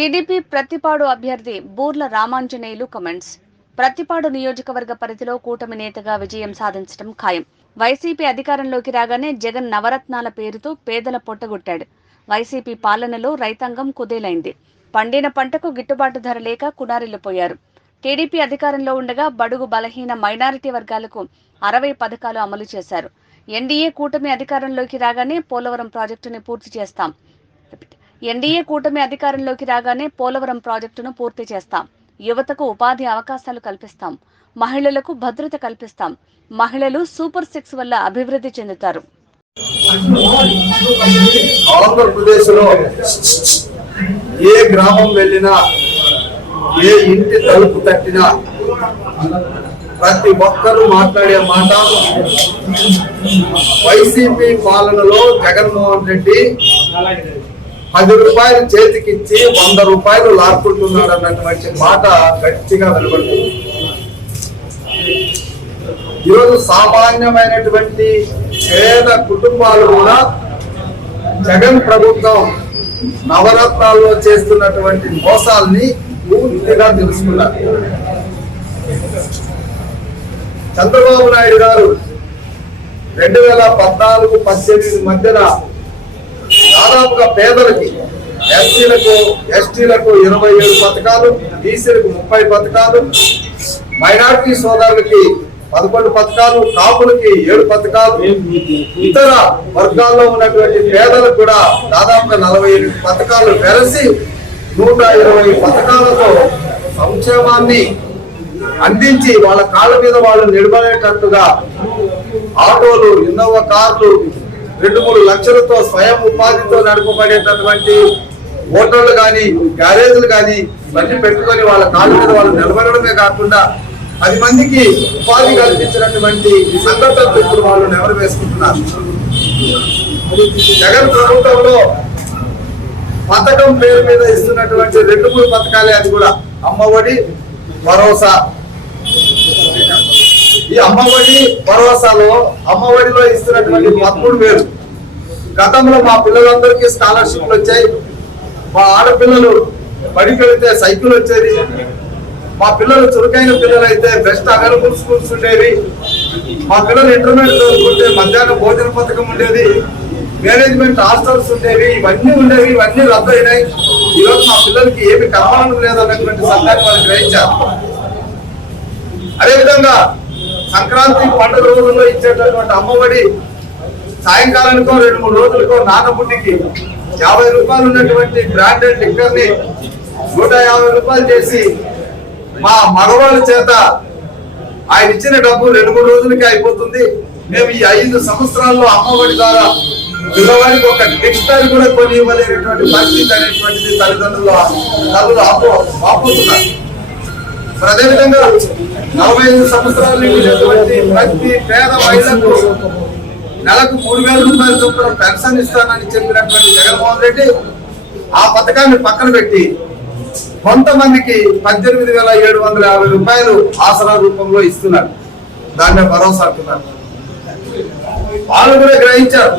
TDP Prathipadu అభ్యర్థి Burla Ramanjaneyulu comments. Prathipadu నియోజకవర్గ పరిధిలో కూటమి నేతగా విజయం సాధించడం ఖాయం. వైసీపీ అధికారంలోకి రాగానే జగన్ నవరత్నాల పేరుతో పేదల పొట్టగొట్టాడు. వైసీపీ పాలనలో రైతాంగం కుదేలైంది. పండిన పంటకు గిట్టుబాటు ధర లేక కునారిల్లిపోయారు. టీడీపీ అధికారంలో ఉండగా బడుగు బలహీన మైనారిటీ వర్గాలకు 60 పథకాలు అమలు చేశారు. ఎన్డీఏ కూటమి అధికారంలోకి రాగానే పోలవరం ప్రాజెక్టును పూర్తి చేస్తాం. యువతకు ఉపాధి అవకాశాలు కల్పిస్తాం. మహిళలకు భద్రత కల్పిస్తాం. మహిళలు సూపర్ 6 వల్ల అభివృద్ధి చెందుతారు. ఆంధ్రప్రదేశ్లో ఏ గ్రామం వెళ్ళినా, ఏ ఇంటి తలుపు తట్టినా ప్రతి ఒక్కరూ మాట్లాడే మాట, వైసీపీ పాలనలో జగన్మోహన్ రెడ్డి 10 రూపాయలు చేతికిచ్చి 100 రూపాయలు లాక్కుంటున్నాడు అన్నటువంటి మాట గట్టిగా వెలువడుతుంది. ఈరోజు సామాన్యమైనటువంటి పేద కుటుంబాలు కూడా జగన్ ప్రభుత్వం నవరత్నాల్లో చేస్తున్నటువంటి మోసాల్ని పూర్తిగా తెలుసుకున్నారు. చంద్రబాబు నాయుడు గారు 2014-18 మధ్యన దాదాపుగా పేదలకి, ఎస్సీలకు, ఎస్టీలకు 27 పథకాలు, బీసీలకు 30 పథకాలు, మైనారిటీ సోదరులకి 11 పథకాలు, కాపులకి 7 పథకాలు, ఇతర వర్గాల్లో ఉన్నటువంటి పేదలకు కూడా దాదాపుగా 48 పథకాలు వెరసి 120 పథకాలతో సంక్షేమాన్ని అందించి వాళ్ళ కాళ్ళ మీద వాళ్ళు నిలబడేటట్టుగా ఆటోలు, ఇన్నోవా కార్లు, 2-3 లక్షలతో స్వయం ఉపాధితో నడపబడేటటువంటి హోటళ్లు కానీ, గ్యారేజ్లు కానీ ఇవన్నీ పెట్టుకొని వాళ్ళ కాళ్ళ మీద వాళ్ళు నిలబడమే కాకుండా 10 మందికి ఉపాధి కల్పించినటువంటి సంఘటనలు ఇప్పుడు వాళ్ళు నెవరు వేసుకుంటున్నారు. జగన్ ప్రభుత్వంలో పథకం పేరు మీద ఇస్తున్నటువంటి 2-3 పథకాలే, అది కూడా అమ్మఒడి, భరోసా. ఈ అమ్మఒడి, భరోసాలో అమ్మఒడిలో ఇస్తున్నటువంటి 13,000. గతంలో మా పిల్లలందరికీ స్కాలర్షిప్లు వచ్చాయి. మా ఆడపిల్లలు బడికి వెళితే సైకిల్ వచ్చేది. మా పిల్లలు చురుకైన పిల్లలు అయితే బెస్ట్ అవైలబుల్ స్కూల్స్ ఉండేవి. మా పిల్లలు ఇంటర్మీడియట్ చదువుకుంటే మధ్యాహ్నం భోజన పథకం ఉండేది, మేనేజ్మెంట్ హాస్టల్స్ ఉండేవి. ఇవన్నీ రద్దు అయినాయి. ఈరోజు మా పిల్లలకి ఏమి కలవడం లేదన్నటువంటి సత్యాన్ని వాళ్ళు గ్రహించారు. అదేవిధంగా సంక్రాంతి పండుగ రోజుల్లో ఇచ్చేటటువంటి అమ్మఒడి సాయంకాలానికో 2-3 రోజులకో నాన్నబుడ్డికి 50 రూపాయలు ఉన్నటువంటి బ్రాండెడ్ లిక్కర్ ని 150 రూపాయలు చేసి మా మగవాళ్ళ చేత ఆయన ఇచ్చిన డబ్బు 2-3 రోజులకి అయిపోతుంది. మేము ఈ 5 సంవత్సరాల్లో అమ్మఒడి ద్వారా పిల్లవాడికి ఒక డిక్షనరీ కూడా కొని ఇవ్వలేనటువంటి పరిస్థితి అనేటువంటిది తల్లులు ఆపోతున్నారు. అదేవిధంగా 45 సంవత్సరాల నిండినటువంటి ప్రతి పేద మహిళకు నెలకు 3,000 రూపాయల చొప్పున పెన్షన్ ఇస్తానని చెప్పినటువంటి జగన్మోహన్ రెడ్డి ఆ పథకాన్ని పక్కన పెట్టి కొంతమందికి 18,750 రూపాయలు ఆసరా రూపంలో ఇస్తున్నారు. దాన్ని భరోసా అంటున్నారు. వాళ్ళు కూడా గ్రహించారు.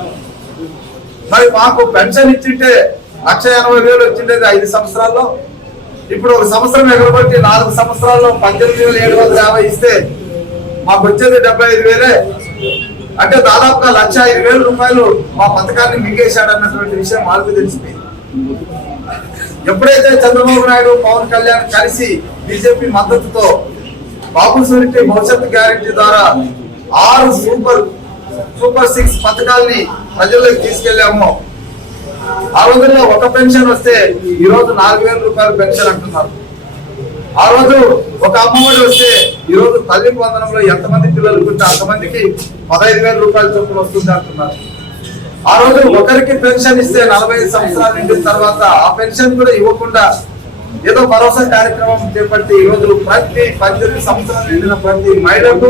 మరి మాకు పెన్షన్ ఇచ్చింటే 1,80,000 వచ్చిండేది 5 సంవత్సరాల్లో. ఇప్పుడు 1 సంవత్సరం ఎగరబట్టి 4 సంవత్సరాల్లో 18,750 ఇస్తే మాకు వచ్చేది 75,000. అంటే దాదాపుగా 1,05,000 రూపాయలు మా పథకాన్ని మింగేశాడు అన్నటువంటి విషయం వాళ్ళకి తెలిసింది. ఎప్పుడైతే చంద్రబాబు నాయుడు, పవన్ కళ్యాణ్ కలిసి బీజేపీ మద్దతుతో బాబు సూరికి భవిష్యత్తు గ్యారెంటీ ద్వారా 6 సూపర్ 6 పథకాల్ని ప్రజల్లోకి తీసుకెళ్లాము. ఆ రోజుల్లో ఒక పెన్షన్ వస్తే ఈ రోజు 4,000 రూపాయలు పెన్షన్ అంటున్నారు. ఆ రోజు ఒక అమ్మఒడి వస్తే ఈ రోజు తల్లి వందనంలో ఎంతమంది పిల్లలు ఉంటే అంతమందికి 15,000 రూపాయల చొప్పున వస్తుంది అంటున్నారు. ఆ రోజు ఒకరికి పెన్షన్ ఇస్తే 45 సంవత్సరాలు నిండిన తర్వాత ఆ పెన్షన్ కూడా ఇవ్వకుండా ఏదో భరోసా కార్యక్రమం చేపట్టి ఈ రోజు ప్రతి 18 సంవత్సరాలు నిండిన ప్రతి మహిళకు,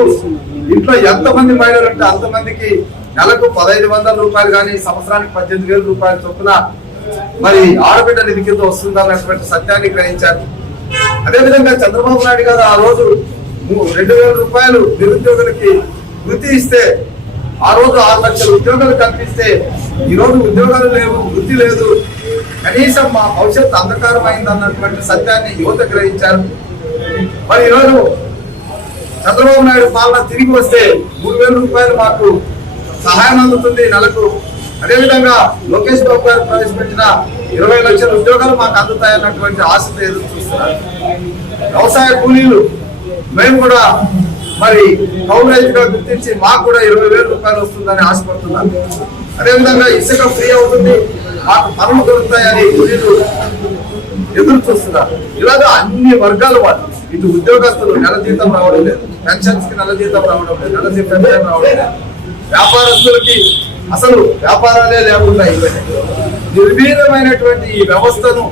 ఇంట్లో ఎంతమంది మహిళలు ఉంటే అంతమందికి నెలకు 1,500 రూపాయలు కానీ సంవత్సరానికి 18,000 రూపాయల చొప్పున మరి ఆడబిడ్డ నిధి కింద వస్తుందన్నటువంటి సత్యాన్ని గ్రహించారు. అదేవిధంగా చంద్రబాబు నాయుడు గారు ఆ రోజు 2,000 రూపాయలు నిరుద్యోగులకి వృత్తి ఇస్తే, ఆ రోజు 6 లక్షల ఉద్యోగాలు కల్పిస్తే ఈ రోజు ఉద్యోగాలు లేవు, వృత్తి లేదు. కనీసం మా భవిష్యత్తు అంధకారమైంది అన్నటువంటి సత్యాన్ని యువత గ్రహించారు. మరి ఈరోజు చంద్రబాబు నాయుడు పాలన తిరిగి వస్తే 3,000 రూపాయలు మాకు సహాయం అందుతుంది నెలకు. అదేవిధంగా లోకేష్ బాబు గారు ప్రవేశపెట్టిన 20 లక్షల ఉద్యోగాలు మాకు అందుతాయన్నటువంటి ఆశతో ఎదురు చూస్తున్నారు. వ్యవసాయ కూలీలు మేము కూడా మరి కౌలు రైతుగా గుర్తించి మాకు కూడా 20,000 రూపాయలు వస్తుందని ఆశపడుతున్నాను. అదేవిధంగా ఇసుక ఫ్రీ అవుతుంది, మాకు పనులు దొరుకుతాయని కూలీలు ఎదురు చూస్తున్నారు. ఇలాగా అన్ని వర్గాల వాళ్ళు, ఇటు ఉద్యోగస్తులు నెల జీతం రావడం లేదు, పెన్షన్స్ కి నెల జీతం రావడం లేదు, నెల జీతం రావడం లేదు, వ్యాపారస్తులకి అసలు వ్యాపారాలే లేకుండా నిర్వీర్యమైనటువంటి ఈ వ్యవస్థను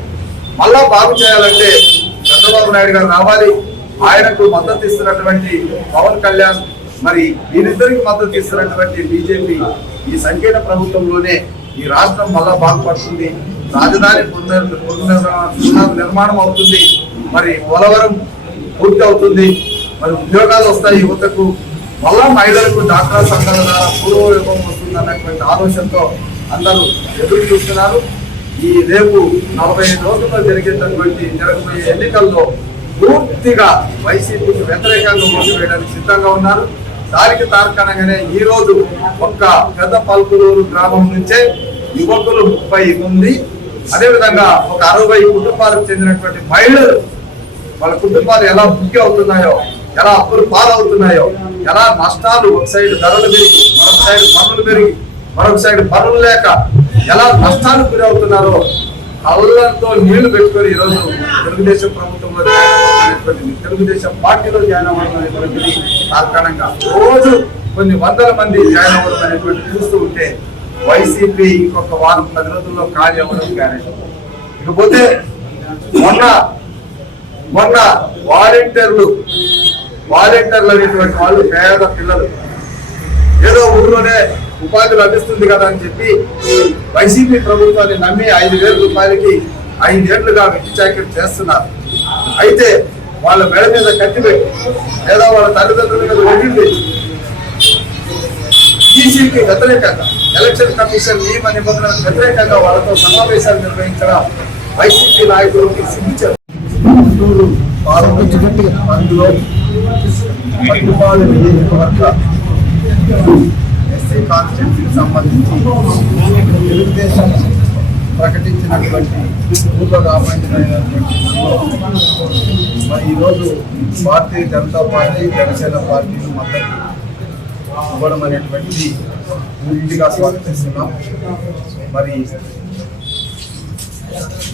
మళ్ళా బాగు చేయాలంటే చంద్రబాబు నాయుడు గారు రావాలి. ఆయనకు మద్దతు ఇస్తున్నటువంటి పవన్ కళ్యాణ్, మరి వీరిద్దరికి మద్దతు ఇస్తున్నటువంటి బీజేపీ, ఈ సంకీర్ణ ప్రభుత్వంలోనే ఈ రాష్ట్రం మళ్ళా బాగుపడుతుంది. రాజధాని నిర్మాణం అవుతుంది, మరి పోలవరం పూర్తి అవుతుంది, మరి ఉద్యోగాలు వస్తాయి యువతకు, మళ్ళా మహిళలకు డాక్టర్ సంఘాల ద్వారా పూర్వయోగం వస్తుంది అన్నటువంటి ఆలోచనతో అందరూ ఎదురు చూస్తున్నారు. ఈ రేపు 45 రోజుల్లో జరగబోయే ఎన్నికల్లో పూర్తిగా వైసీపీకి వ్యతిరేకంగా ఓటు వేయడానికి సిద్ధంగా ఉన్నారు. దానికి తార్కాణంగానే ఈ రోజు ఒక్క పెద్ద పల్కులూరు గ్రామం నుంచే యువకులు 30 మంది, అదేవిధంగా ఒక 60 కుటుంబాలకు చెందినటువంటి మహిళలు వాళ్ళ కుటుంబాలు ఎలా ముఖ్య అవుతున్నాయో, ఎలా అప్పులు పాలవుతున్నాయో, ఎలా నష్టాలు, ఒక సైడ్ ధరలు పెరిగి, మరొక సైడ్ పన్నులు పెరిగి, మరొక సైడ్ పనులు లేక ఎలా నష్టాలు గురి అవుతున్నారో కళ్ళతో నీళ్లు పెట్టుకొని ఈరోజు తెలుగుదేశం ప్రభుత్వంలో తెలుగుదేశం పార్టీలో జాయిన్ అవ్వడం అనేటువంటిది తార్కాణంగా రోజు కొన్ని వందల మంది జాయిన్ అవ్వడం అనేటువంటి చూస్తూ ఉంటే వైసీపీ ఇంకొక వారం 10 రోజుల్లో ఖాళీ అవ్వడం గ్యారెంటీ. ఇకపోతే మొన్న వాలంటీర్లు అనేటువంటి వాళ్ళు పేద పిల్లలు ఏదో ఊర్లోనే ఉపాధి లభిస్తుంది కదా అని చెప్పి వైసీపీ ప్రభుత్వాన్ని నమ్మి 5,000 రూపాయలకి 5 ఏళ్లుగా వెట్టి చాకరీ చేస్తున్నారు. అయితే వాళ్ళ మెడ మీద కత్తి పెట్టి లేదా వాళ్ళ తల్లిదండ్రుల మీద వడ్డీ ఈసీకి వ్యతిరేకంగా, ఎలక్షన్ కమిషన్ నియమ నిబంధనలకు వ్యతిరేకంగా వాళ్ళతో సమావేశాలు నిర్వహించడం వైసీపీ నాయకులకి సిగ్గుచారు. ఎస్సీ కాన్స్టిట్యూన్సీకి సంబంధించి తెలుగుదేశం ప్రకటించినటువంటి పూర్వ రామాయణమైనటువంటి మరి ఈరోజు భారతీయ జనతా పార్టీ, జనసేన పార్టీలు మద్దతు ఇవ్వడం అనేటువంటిది పూర్తిగా స్వాగతిస్తున్నాం. మరి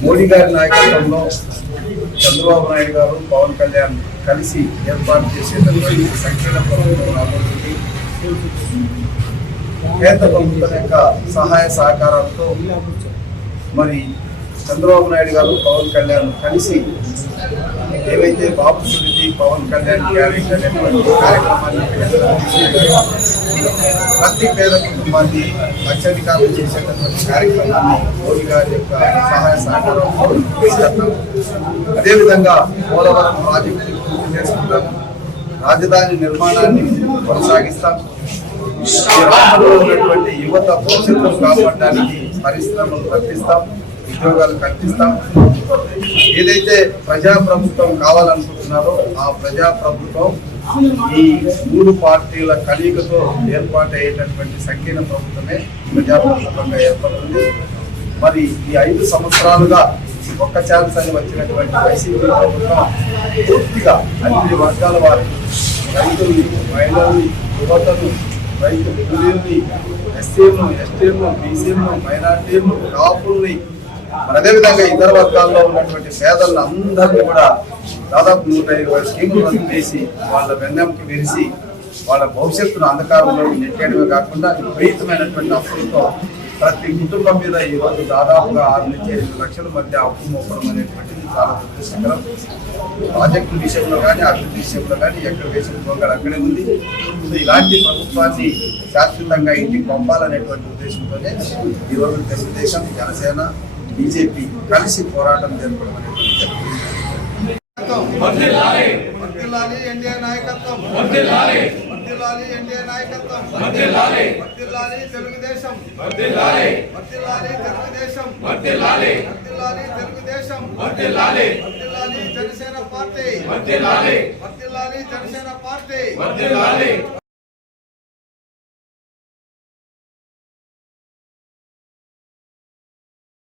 మోడీ గారి నాయకత్వంలో చంద్రబాబు నాయుడు గారు, పవన్ కళ్యాణ్ కలిసి ఏర్పాటు చేసేటటువంటి సంకీర్ణ ప్రభుత్వం రాబోతుంది. కేంద్ర ప్రభుత్వం యొక్క సహాయ సహకారాలతో మరి చంద్రబాబు నాయుడు గారు, పవన్ కళ్యాణ్ కలిసి ఏవైతే బాబు సునీతి, పవన్ కళ్యాణ్ గ్యారెంటీ అనేటువంటి కార్యక్రమాన్ని ప్రతి పేద కుటుంబాన్ని లక్షాధికారులు చేసేటటువంటి కార్యక్రమాన్ని మోడీ గారి యొక్క సహాయ సహకారంతో తీసుకెళ్తాం. అదేవిధంగా పోలవరం ప్రాజెక్టు పూర్తి చేసుకుంటాం, రాజధాని నిర్మాణాన్ని కొనసాగిస్తాం. ఈ రాష్ట్రంలో ఉన్నటువంటి యువత భవిష్యత్తును కాపాడడానికి పరిశ్రమలు కల్పిస్తాం, ఉద్యోగాలు కల్పిస్తాం. ఏదైతే ప్రజాప్రభుత్వం కావాలనుకుంటున్నారో ఆ ప్రజాప్రభుత్వం ఈ 3 పార్టీల కలయికతో ఏర్పాటయ్యేటటువంటి సంకీర్ణ ప్రభుత్వమే ప్రజాప్రభుత్వంగా ఏర్పడుతుంది. మరి ఈ 5 సంవత్సరాలుగా ఒక్క ఛాన్స్ అని వచ్చినటువంటి వైసీపీ ప్రభుత్వం పూర్తిగా అన్ని వర్గాల వారు, రైతుల్ని, మహిళల్ని, యువతను, రైతు కూలీల్ని, ఎస్సీలను, ఎస్టీలను, బీసీలను, మైనార్టీలను, కాపుల్ని, మరి అదేవిధంగా ఇతర వర్గాల్లో ఉన్నటువంటి పేదలను అందరినీ కూడా దాదాపు 120 స్కీములు రద్దు చేసి వాళ్ళ వెన్నెంకి విరిసి వాళ్ళ భవిష్యత్తును అంధకారంలోకి నెట్టేయడమే కాకుండా విపరీతమైనటువంటి అప్పులతో ప్రతి కుటుంబం మీద ఈరోజు దాదాపుగా 6 నుంచి 8 లక్షల మధ్య అప్పు మోపడం అనేటువంటిది చాలా దురదృష్టకరం. ప్రాజెక్టు విషయంలో కానీ, అభివృద్ధి విషయంలో కానీ ఎక్కడ వేసిన పోగాడు అక్కడే ఉంది. ఇలాంటి ప్రభుత్వాన్ని శాశ్వతంగా ఇంటికి పంపాలనేటువంటి ఉద్దేశంతోనే ఈరోజు తెలుగుదేశం, జనసేన, బీజేపీ కలిసి పోరాటం జరపడం అనేటువంటి ఎన్డీఏ నాయకత్వం, ఎన్డీఏ నాయకత్వం, తెలుగుదేశం, తెలుగుదేశం. వర్ధిల్లాలి తెలుగుదేశం, వర్ధిల్లాలి వర్ధిల్లాలి జనసేన పార్టీ, వర్ధిల్లాలి వర్ధిల్లాలి జనసేన పార్టీ. వర్ధిల్లాలి